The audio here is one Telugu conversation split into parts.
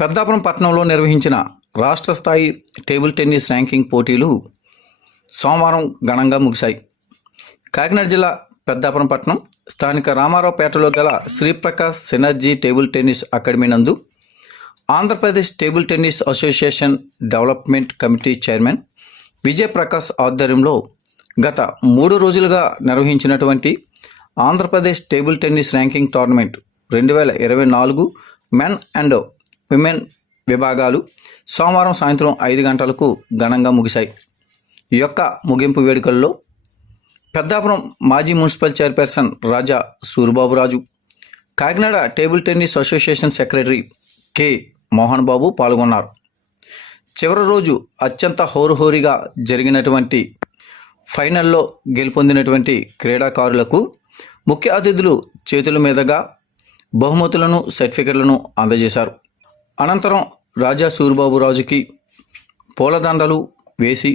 పెద్దాపురం పట్టణంలో నిర్వహించిన రాష్ట్ర స్థాయి టేబుల్ టెన్నిస్ ర్యాంకింగ్ పోటీలు సోమవారం ఘనంగా ముగిశాయి. కాకినాడ జిల్లా పెద్దాపురం పట్టణం స్థానిక రామారావుపేటలో గల Sriprakash Synergy table tennis academy నందు Andhra Pradesh table tennis association development committee chairman Vijayaprakash ఆధ్వర్యంలో గత 3 రోజులుగా నిర్వహించినటువంటి Andhra Pradesh table tennis ranking tournament 2024 men and women విభాగాలు సోమవారం సాయంత్రం 5 గంటలకు ఘనంగా ముగిశాయి. ఈ యొక్క ముగింపు వేడుకల్లో పెద్దాపురం మాజీ municipal chairperson Raja Suribaburaju, Kakinada table tennis association secretary K Mohan Babu పాల్గొన్నారు. చివరి రోజు అత్యంత హోరుహోరీగా జరిగినటువంటి ఫైనల్లో గెలుపొందినటువంటి క్రీడాకారులకు ముఖ్య అతిథులు చేతుల మీదుగా బహుమతులను, సర్టిఫికెట్లను అందజేశారు. అనంతరం రాజా సూరిబాబురాజుకి పూలదండలు వేసి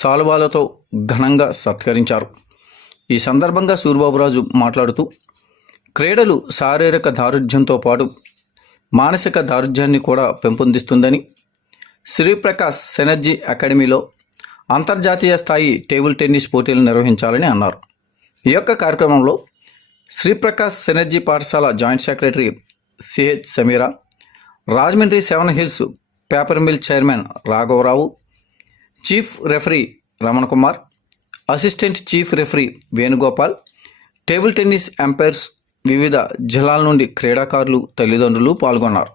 సాలువాలతో ఘనంగా సత్కరించారు. ఈ సందర్భంగా సూరిబాబురాజు మాట్లాడుతూ, క్రీడలు శారీరక దారుఢ్యంతో పాటు మానసిక దారుఢ్యాన్ని కూడా పెంపొందిస్తుందని, శ్రీప్రకాష్ సెనర్జీ అకాడమీలో అంతర్జాతీయ స్థాయి టేబుల్ టెన్నిస్ పోటీలు నిర్వహించాలని అన్నారు. ఈ యొక్క కార్యక్రమంలో శ్రీప్రకాష్ సెనర్జీ పాఠశాల joint secretary CH Sameera, Rajahmundry 7 hills paper mill chairman రాఘవరావు, chief referee Ramana Kumar, assistant chief referee Venugopal, table tennis umpires, వివిధ జిల్లాల నుండి క్రీడాకారులు, తల్లిదండ్రులు పాల్గొన్నారు.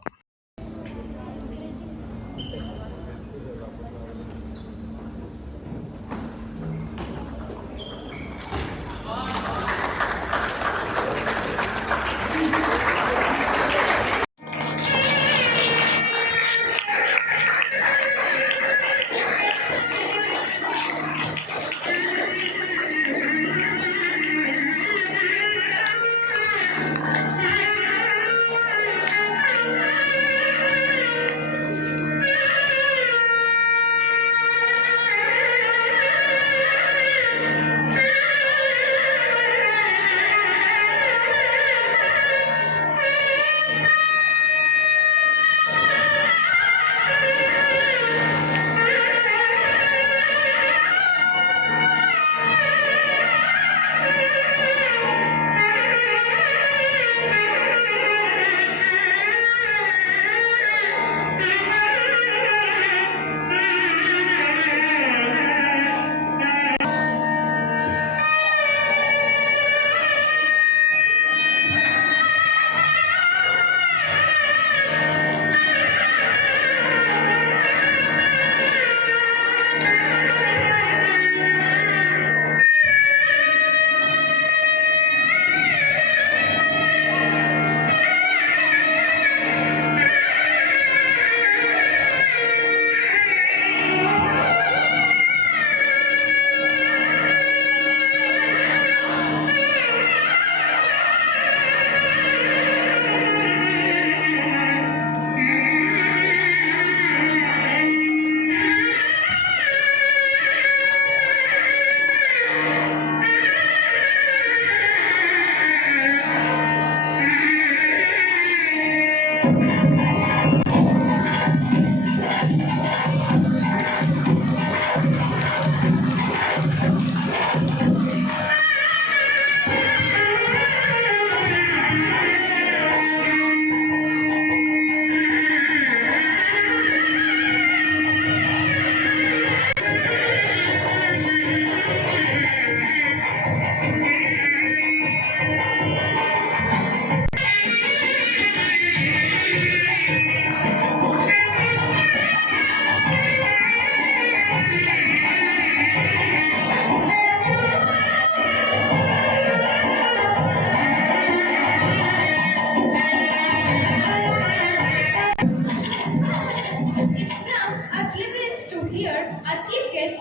It's now a privilege to hear our chief guest